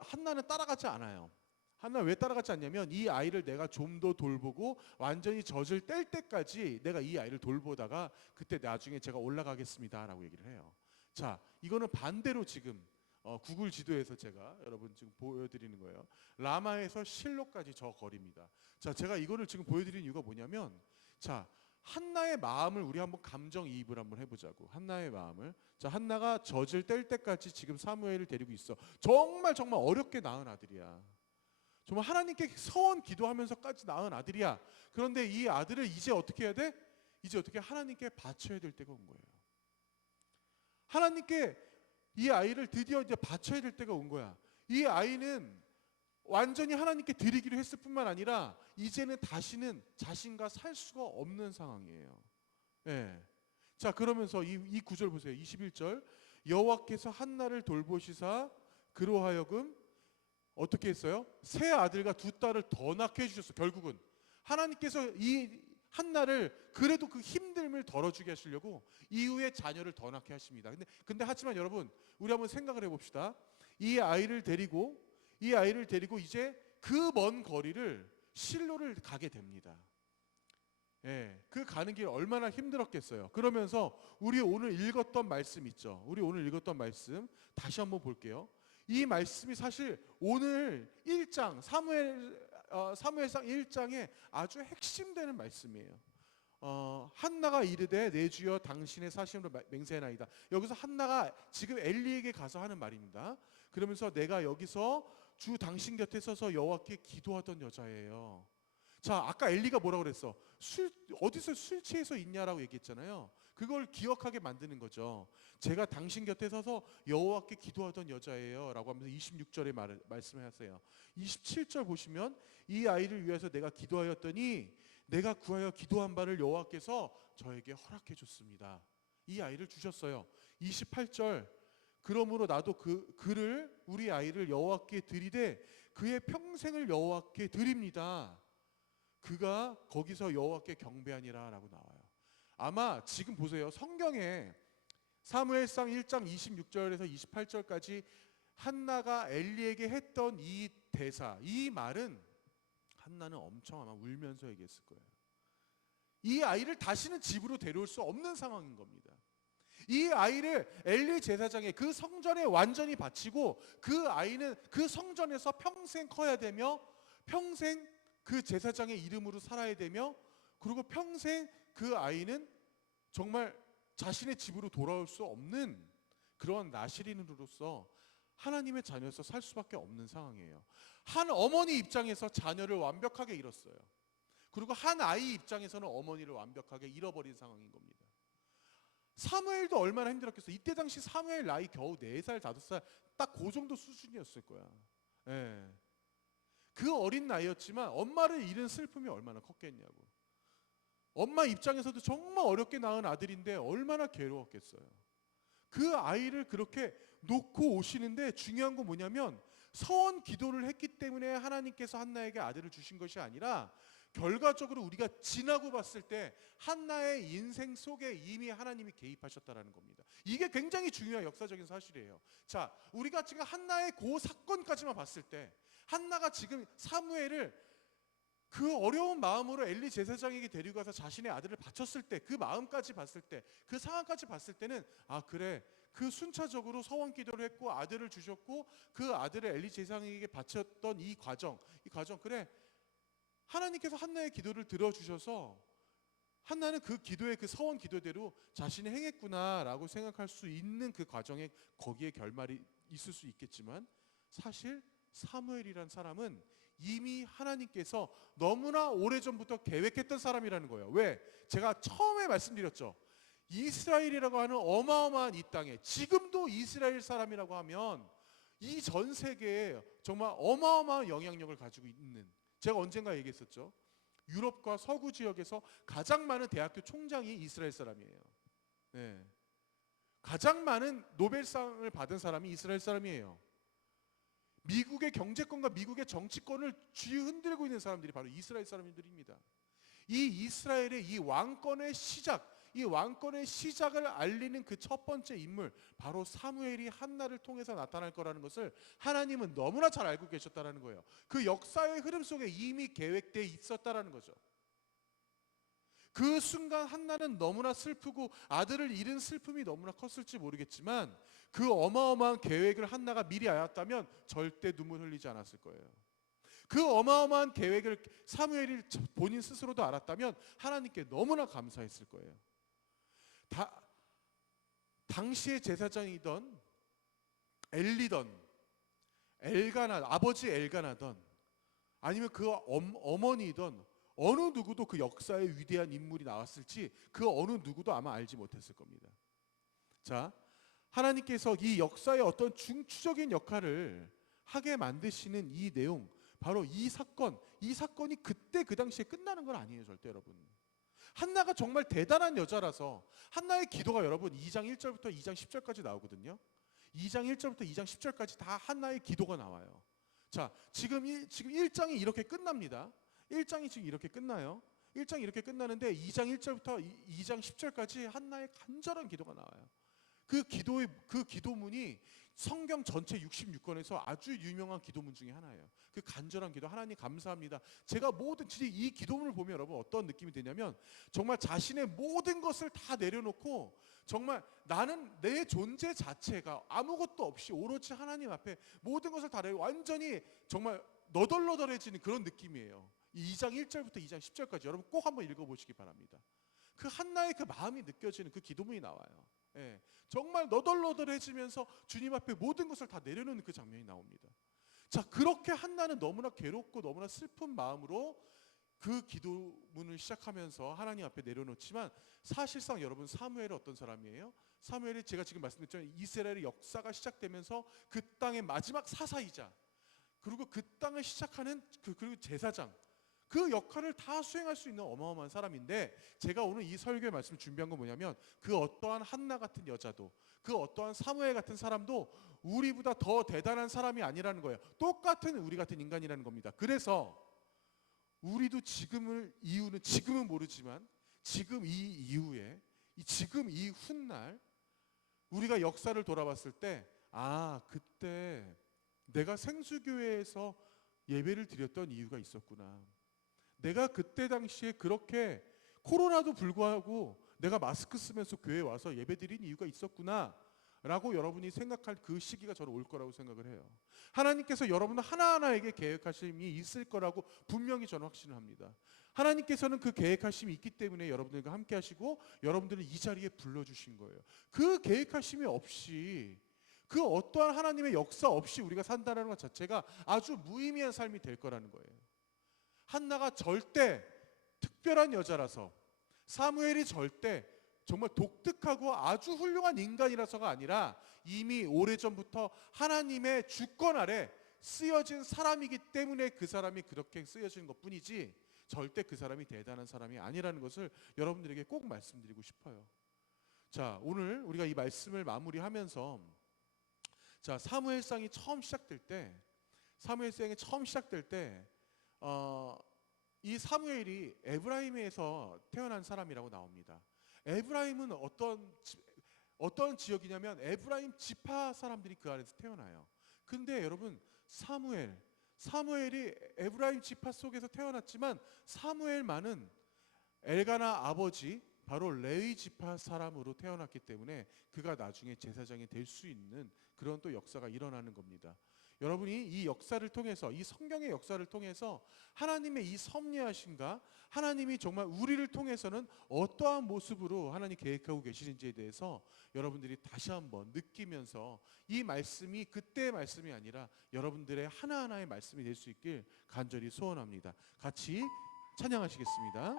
한나는 따라가지 않아요. 한나 왜 따라가지 않냐면, 이 아이를 내가 좀 더 돌보고 완전히 젖을 뗄 때까지 내가 이 아이를 돌보다가 그때 나중에 제가 올라가겠습니다라고 얘기를 해요. 자, 이거는 반대로 지금 구글 지도에서 제가 여러분 지금 보여드리는 거예요. 라마에서 실로까지 저 거리입니다. 자, 제가 이거를 지금 보여드리는 이유가 뭐냐면, 자, 한나의 마음을 우리 한번 감정이입을 한번 해보자고. 한나의 마음을. 자, 한나가 젖을 뗄 때까지 지금 사무엘을 데리고 있어. 정말 어렵게 낳은 아들이야. 정말 하나님께 서원 기도하면서까지 낳은 아들이야. 그런데 이 아들을 이제 어떻게 해야 돼? 이제 어떻게 하나님께 바쳐야 될 때가 온 거예요. 하나님께 이 아이를 드디어 이제 바쳐야 될 때가 온 거야. 이 아이는 완전히 하나님께 드리기로 했을 뿐만 아니라 이제는 다시는 자신과 살 수가 없는 상황이에요. 예. 자, 그러면서 이 구절 보세요. 21절. 여호와께서 한나를 돌보시사 그로 하여금 어떻게 했어요? 새 아들과 두 딸을 더 낳게 해주셨어요. 결국은 하나님께서 이 한나를 그래도 그 힘듦을 덜어주게 하시려고 이후에 자녀를 더 낳게 하십니다. 근데 하지만 여러분, 우리 한번 생각을 해봅시다. 이 아이를 데리고 이제 그 먼 거리를 실로를 가게 됩니다. 예, 그 가는 길 얼마나 힘들었겠어요. 그러면서 우리 오늘 읽었던 말씀 있죠. 우리 오늘 읽었던 말씀 다시 한번 볼게요. 이 말씀이 사실 오늘 1장 사무엘상 1장에 아주 핵심되는 말씀이에요. 한나가 이르되 내 주여 당신의 사심으로 맹세하나이다. 여기서 한나가 지금 엘리에게 가서 하는 말입니다. 그러면서 내가 여기서 주 당신 곁에 서서 여호와께 기도하던 여자예요. 자, 아까 엘리가 뭐라고 그랬어? 어디서 술 취해서 있냐라고 얘기했잖아요. 그걸 기억하게 만드는 거죠. 제가 당신 곁에 서서 여호와께 기도하던 여자예요 라고 하면서 26절에 말씀하세요. 27절 보시면 이 아이를 위해서 내가 기도하였더니 내가 구하여 기도한 바를 여호와께서 저에게 허락해 줬습니다. 이 아이를 주셨어요. 28절. 그러므로 나도 그를 우리 아이를 여호와께 드리되 그의 평생을 여호와께 드립니다. 그가 거기서 여호와께 경배하니라 라고 나와요. 아마 지금 보세요. 성경에 사무엘상 1장 26절에서 28절까지 한나가 엘리에게 했던 이 대사, 이 말은 한나는 엄청 아마 울면서 얘기했을 거예요. 이 아이를 다시는 집으로 데려올 수 없는 상황인 겁니다. 이 아이를 엘리 제사장의 그 성전에 완전히 바치고 그 아이는 그 성전에서 평생 커야 되며 평생 그 제사장의 이름으로 살아야 되며 그리고 평생 그 아이는 정말 자신의 집으로 돌아올 수 없는 그런 나실인으로서 하나님의 자녀로서 살 수밖에 없는 상황이에요. 한 어머니 입장에서 자녀를 완벽하게 잃었어요. 그리고 한 아이 입장에서는 어머니를 완벽하게 잃어버린 상황인 겁니다. 사무엘도 얼마나 힘들었겠어요. 이때 당시 사무엘 나이 겨우 4살, 5살 딱 그 정도 수준이었을 거야. 예. 그 어린 나이였지만 엄마를 잃은 슬픔이 얼마나 컸겠냐고. 엄마 입장에서도 정말 어렵게 낳은 아들인데 얼마나 괴로웠겠어요. 그 아이를 그렇게 놓고 오시는데 중요한 건 뭐냐면 서원 기도를 했기 때문에 하나님께서 한나에게 아들을 주신 것이 아니라 결과적으로 우리가 지나고 봤을 때 한나의 인생 속에 이미 하나님이 개입하셨다라는 겁니다. 이게 굉장히 중요한 역사적인 사실이에요. 자, 우리가 지금 한나의 그 사건까지만 봤을 때 한나가 지금 사무엘을 그 어려운 마음으로 엘리 제사장에게 데리고 가서 자신의 아들을 바쳤을 때 그 마음까지 봤을 때 그 상황까지 봤을 때는 아 그래 그 순차적으로 서원 기도를 했고 아들을 주셨고 그 아들을 엘리 제사장에게 바쳤던 이 과정 그래 하나님께서 한나의 기도를 들어주셔서 한나는 그 기도의 그 서원 기도대로 자신이 행했구나라고 생각할 수 있는 그 과정에 거기에 결말이 있을 수 있겠지만 사실 사무엘이란 사람은 이미 하나님께서 너무나 오래전부터 계획했던 사람이라는 거예요. 왜? 제가 처음에 말씀드렸죠. 이스라엘이라고 하는 어마어마한 이 땅에 지금도 이스라엘 사람이라고 하면 이 전 세계에 정말 어마어마한 영향력을 가지고 있는, 제가 언젠가 얘기했었죠. 유럽과 서구 지역에서 가장 많은 대학교 총장이 이스라엘 사람이에요. 네. 가장 많은 노벨상을 받은 사람이 이스라엘 사람이에요. 미국의 경제권과 미국의 정치권을 쥐흔들고 있는 사람들이 바로 이스라엘 사람들입니다. 이 이스라엘의 이 왕권의 시작을 알리는 그 첫 번째 인물, 바로 사무엘이 한나를 통해서 나타날 거라는 것을 하나님은 너무나 잘 알고 계셨다라는 거예요. 그 역사의 흐름 속에 이미 계획되어 있었다라는 거죠. 그 순간 한나는 너무나 슬프고 아들을 잃은 슬픔이 너무나 컸을지 모르겠지만 그 어마어마한 계획을 한나가 미리 알았다면 절대 눈물 흘리지 않았을 거예요. 그 어마어마한 계획을 사무엘이 본인 스스로도 알았다면 하나님께 너무나 감사했을 거예요. 당시의 제사장이던 엘리던 아버지 엘가나던 아니면 그 어머니던 어느 누구도 그 역사의 위대한 인물이 나왔을지 그 어느 누구도 아마 알지 못했을 겁니다. 자, 하나님께서 이 역사의 어떤 중추적인 역할을 하게 만드시는 이 내용, 바로 이 사건이 그때 그 당시에 끝나는 건 아니에요, 절대 여러분. 한나가 정말 대단한 여자라서 한나의 기도가 여러분 2장 1절부터 2장 10절까지 나오거든요. 2장 1절부터 2장 10절까지 다 한나의 기도가 나와요. 자, 지금 1장이 이렇게 끝납니다. 1장이 지금 이렇게 끝나요. 1장이 이렇게 끝나는데 2장 1절부터 2장 10절까지 한나의 간절한 기도가 나와요. 그 기도문이 성경 전체 66권에서 아주 유명한 기도문 중에 하나예요. 그 간절한 기도, 하나님 감사합니다. 제가 진짜 이 기도문을 보면 여러분 어떤 느낌이 드냐면 정말 자신의 모든 것을 다 내려놓고 정말 나는 내 존재 자체가 아무것도 없이 오로지 하나님 앞에 모든 것을 다 내려 완전히 정말 너덜너덜해지는 그런 느낌이에요. 2장 1절부터 2장 10절까지 여러분 꼭 한번 읽어보시기 바랍니다. 그 한나의 그 마음이 느껴지는 그 기도문이 나와요. 예, 정말 너덜너덜해지면서 주님 앞에 모든 것을 다 내려놓는 그 장면이 나옵니다. 자, 그렇게 한나는 너무나 괴롭고 너무나 슬픈 마음으로 그 기도문을 시작하면서 하나님 앞에 내려놓지만 사실상 여러분 사무엘은 어떤 사람이에요? 사무엘이 제가 지금 말씀드렸지만 이스라엘의 역사가 시작되면서 그 땅의 마지막 사사이자 그리고 그 땅을 시작하는 그리고 제사장, 그 역할을 다 수행할 수 있는 어마어마한 사람인데 제가 오늘 이 설교의 말씀을 준비한 건 뭐냐면 그 어떠한 한나 같은 여자도 그 어떠한 사무엘 같은 사람도 우리보다 더 대단한 사람이 아니라는 거예요. 똑같은 우리 같은 인간이라는 겁니다. 그래서 우리도 지금은 모르지만 지금 이 이후에 지금 이 훗날 우리가 역사를 돌아봤을 때 그때 내가 생수교회에서 예배를 드렸던 이유가 있었구나. 내가 그때 당시에 그렇게 코로나도 불구하고 내가 마스크 쓰면서 교회에 와서 예배드린 이유가 있었구나 라고 여러분이 생각할 그 시기가 저는 올 거라고 생각을 해요. 하나님께서 여러분 하나하나에게 계획하심이 있을 거라고 분명히 저는 확신을 합니다. 하나님께서는 그 계획하심이 있기 때문에 여러분들과 함께 하시고 여러분들을 이 자리에 불러주신 거예요. 그 계획하심이 없이 그 어떠한 하나님의 역사 없이 우리가 산다는 것 자체가 아주 무의미한 삶이 될 거라는 거예요. 한나가 절대 특별한 여자라서 사무엘이 절대 정말 독특하고 아주 훌륭한 인간이라서가 아니라 이미 오래전부터 하나님의 주권 아래 쓰여진 사람이기 때문에 그 사람이 그렇게 쓰여진 것뿐이지 절대 그 사람이 대단한 사람이 아니라는 것을 여러분들에게 꼭 말씀드리고 싶어요. 자, 오늘 우리가 이 말씀을 마무리하면서 자, 사무엘상이 처음 시작될 때 이 사무엘이 에브라임에서 태어난 사람이라고 나옵니다. 에브라임은 어떤 지역이냐면 에브라임 지파 사람들이 그 안에서 태어나요. 근데 여러분 사무엘이 에브라임 지파 속에서 태어났지만 사무엘만은 엘가나 아버지 바로 레위 지파 사람으로 태어났기 때문에 그가 나중에 제사장이 될 수 있는 그런 또 역사가 일어나는 겁니다. 여러분이 이 역사를 통해서 이 성경의 역사를 통해서 하나님의 이 섭리하심과 하나님이 정말 우리를 통해서는 어떠한 모습으로 하나님 계획하고 계시는지에 대해서 여러분들이 다시 한번 느끼면서 이 말씀이 그때의 말씀이 아니라 여러분들의 하나하나의 말씀이 될 수 있길 간절히 소원합니다. 같이 찬양하시겠습니다.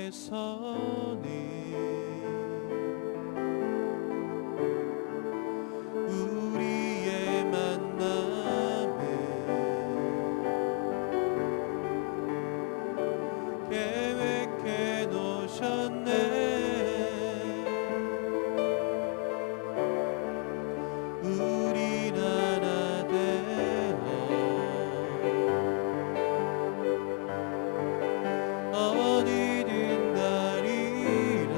하나님께서는 우리의 만남에 계획해 놓으셨네. 우린 하나 되어 어디든 가리라.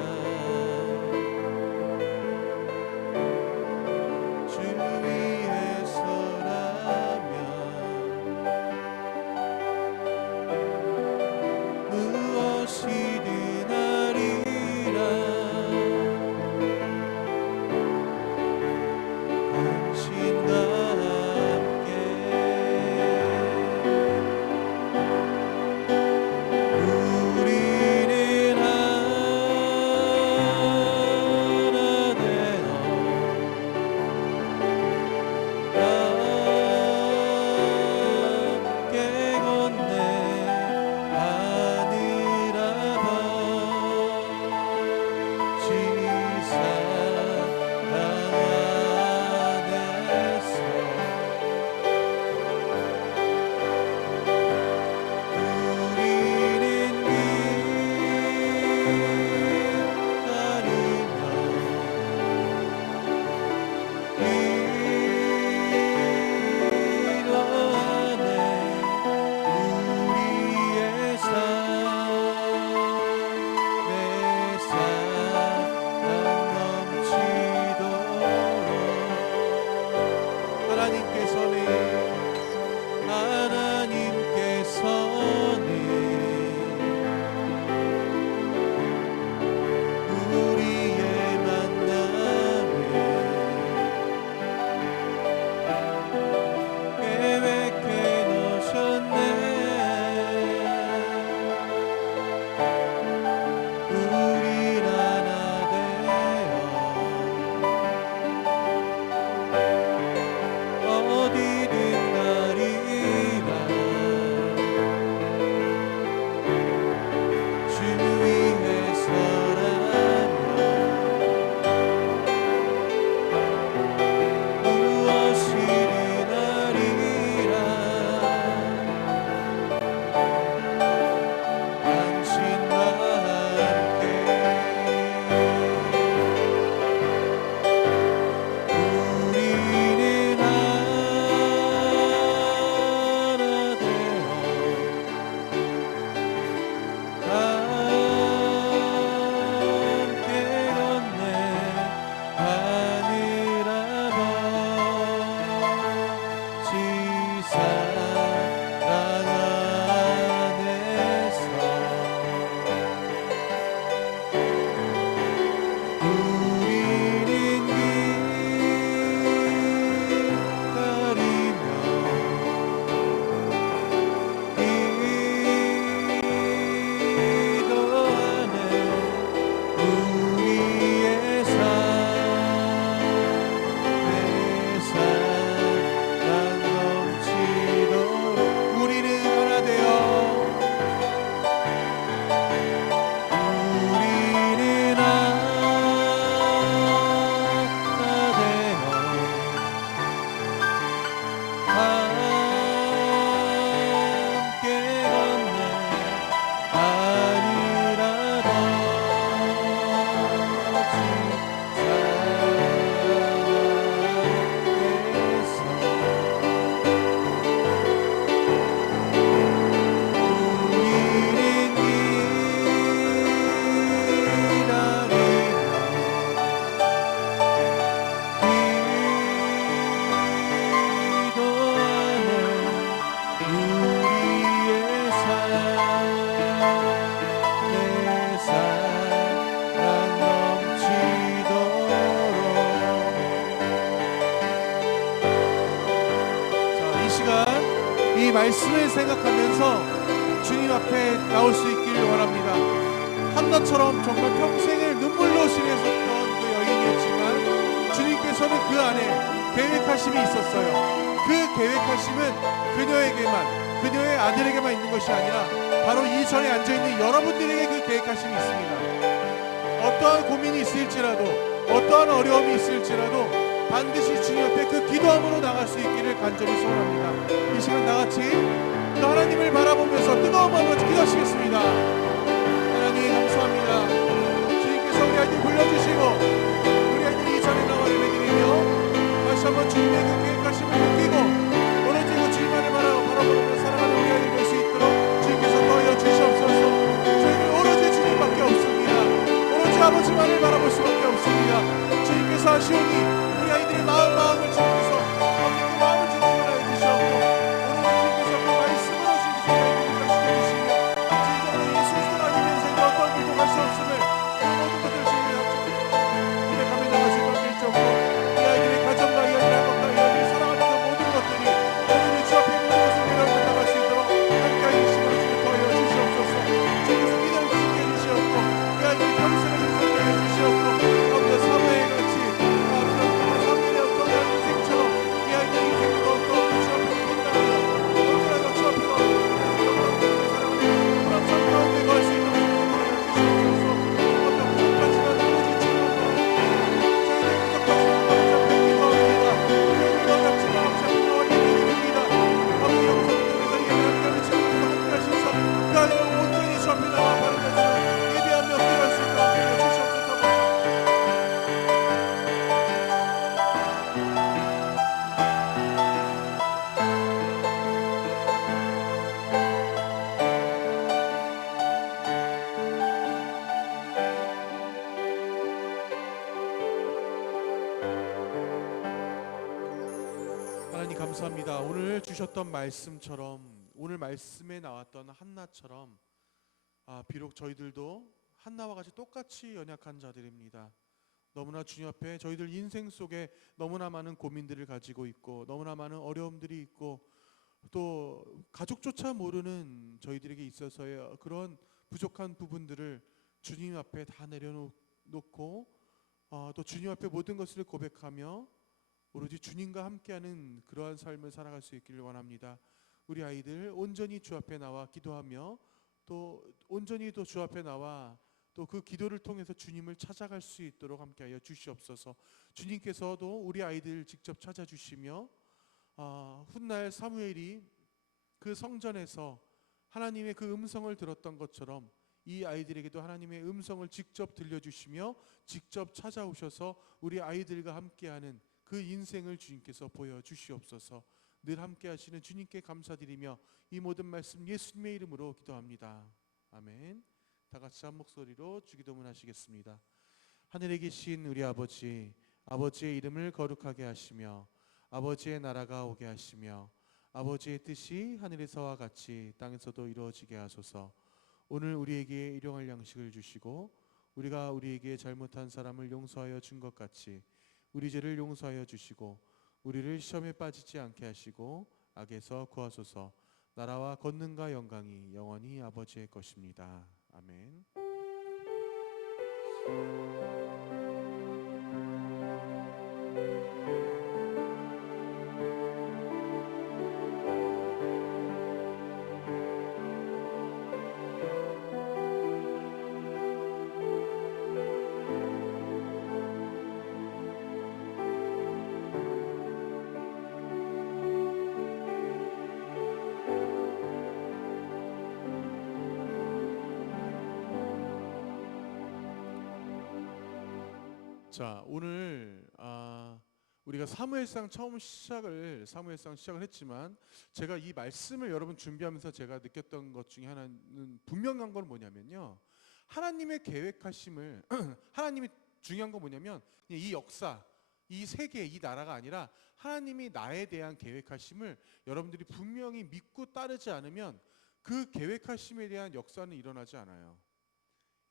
이 말씀을 생각하면서 주님 앞에 나올 수 있기를 원합니다. 한나처럼 정말 평생을 눈물로 지내셨던 그 여인이었지만 주님께서는 그 안에 계획하심이 있었어요. 그 계획하심은 그녀에게만, 그녀의 아들에게만 있는 것이 아니라 바로 이 전에 앉아있는 여러분들에게 그 계획하심이 있습니다. 어떠한 고민이 있을지라도, 어떠한 어려움이 있을지라도 반드시 주님 앞에 그 기도함으로 나갈 수 있기를 간절히 소원합니다. 이 시간 다같이 그 하나님을 바라보면서 뜨거운 마음으로 기도하시겠습니다. 하나님 감사합니다. 주님께서 우리 아이들 불러주시고 우리 아이들이 이 자리에 나와 예배드리며 다시 한번 주님의 그 계획하심을 느끼고 오로지 그 주님만을 바라보며 살아가는 우리 아이들 될 수 있도록 주님께서 도와여 주시옵소서. 저희는 오로지 주님밖에 없습니다. 오로지 아버지만을 바라볼 수밖에 없습니다. 주님께서 하시오니 우리 아이들의 마음을 주님께서 그 마음을 주님께서 해주시옵고 오로지 주님께서 그 말씀으로 주님께서 우리 아이들을 지켜주시며 진정으로 예수 그리스도가 아니면 인생에 어떤 길도 갈 수 없음을 그 모든 것들을 주님께서 고백하며 나갈 수 있도록 해주시옵고 이 아이들의 가정과 이 아이들의 학업과 이 아이들이 살아가는 그 모든 것들이 오늘의 주 앞에 있는 것을 내려놓고 나갈 수 있도록 함께하여 주시므로 주님 더하여 주시옵소서. 주님께서 믿음을 지켜 주시옵고 이 아이들이 평생을 주님께 해주시옵고 아버지 사모의 같이 사모의 어떤 인생처럼 이 아이들의 인생을 더욱더 주 앞에 본다며 언제라도 주 앞에 사랑하는 그런 삶 가운데 거할 수 있도록 주시옵소서. 어떤 부족하지만 오로지 주님으로 저희들 부족하지만 아버지 앞에 기도합니다. 저희들 어렵지만 아버지 앞에 나와 예배드립니다. 아버지 영성을 통해서 예배를 함께 주님과 함께 하셔서 그 아이들을 온전히 주 앞에 나와 바른 자세로 예배하며 기도할 수 있도록 하여 주시옵소서. 하나님 감사합니다. 오늘 주셨던 말씀처럼 오늘 말씀에 나왔던 한나처럼 비록 저희들도 한나와 같이 똑같이 연약한 자들입니다. 너무나 주님 앞에 저희들 인생 속에 너무나 많은 고민들을 가지고 있고 너무나 많은 어려움들이 있고 또 가족조차 모르는 저희들에게 있어서의 그런 부족한 부분들을 주님 앞에 다 내려놓고 또 주님 앞에 모든 것을 고백하며 오로지 주님과 함께하는 그러한 삶을 살아갈 수 있기를 원합니다. 우리 아이들 온전히 주 앞에 나와 기도하며 또 온전히 또 주 앞에 나와 또 그 기도를 통해서 주님을 찾아갈 수 있도록 함께하여 주시옵소서. 주님께서도 우리 아이들 직접 찾아주시며 훗날 사무엘이 그 성전에서 하나님의 그 음성을 들었던 것처럼 이 아이들에게도 하나님의 음성을 직접 들려주시며 직접 찾아오셔서 우리 아이들과 함께하는 그 인생을 주님께서 보여주시옵소서. 늘 함께 하시는 주님께 감사드리며 이 모든 말씀 예수님의 이름으로 기도합니다. 아멘. 다 같이 한 목소리로 주기도문 하시겠습니다. 하늘에 계신 우리 아버지, 아버지의 이름을 거룩하게 하시며 아버지의 나라가 오게 하시며 아버지의 뜻이 하늘에서와 같이 땅에서도 이루어지게 하소서. 오늘 우리에게 일용할 양식을 주시고 우리가 우리에게 잘못한 사람을 용서하여 준 것 같이 우리 죄를 용서하여 주시고 우리를 시험에 빠지지 않게 하시고 악에서 구하소서. 나라와 권능과 영광이 영원히 아버지의 것입니다. 아멘. 자, 오늘 우리가 사무엘상 시작을 했지만 제가 이 말씀을 여러분 준비하면서 제가 느꼈던 것 중에 하나는 분명한 건 뭐냐면요. 하나님의 계획하심을 하나님이 중요한 건 뭐냐면 이 역사, 이 세계, 이 나라가 아니라 하나님이 나에 대한 계획하심을 여러분들이 분명히 믿고 따르지 않으면 그 계획하심에 대한 역사는 일어나지 않아요.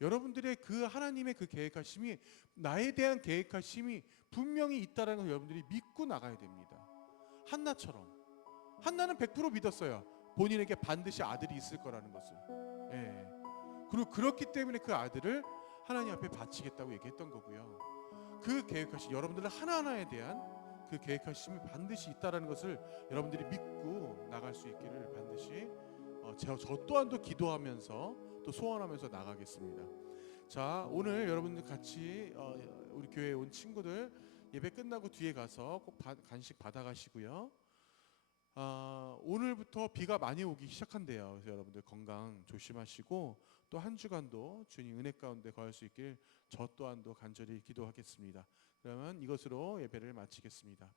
여러분들의 그 하나님의 그 계획하심이 나에 대한 계획하심이 분명히 있다라는 걸 여러분들이 믿고 나가야 됩니다. 한나처럼 한나는 100% 믿었어요. 본인에게 반드시 아들이 있을 거라는 것을. 예. 그리고 그렇기 때문에 그 아들을 하나님 앞에 바치겠다고 얘기했던 거고요. 그 계획하신 여러분들 하나하나에 대한 그 계획하심이 반드시 있다라는 것을 여러분들이 믿고 나갈 수 있기를 반드시 저 또한도 기도하면서 또 소원하면서 나가겠습니다. 자, 오늘 여러분들 같이 우리 교회에 온 친구들 예배 끝나고 뒤에 가서 꼭 간식 받아가시고요. 오늘부터 비가 많이 오기 시작한대요. 그래서 여러분들 건강 조심하시고 또 한 주간도 주님 은혜 가운데 거할 수 있길 저 또한도 간절히 기도하겠습니다. 그러면 이것으로 예배를 마치겠습니다.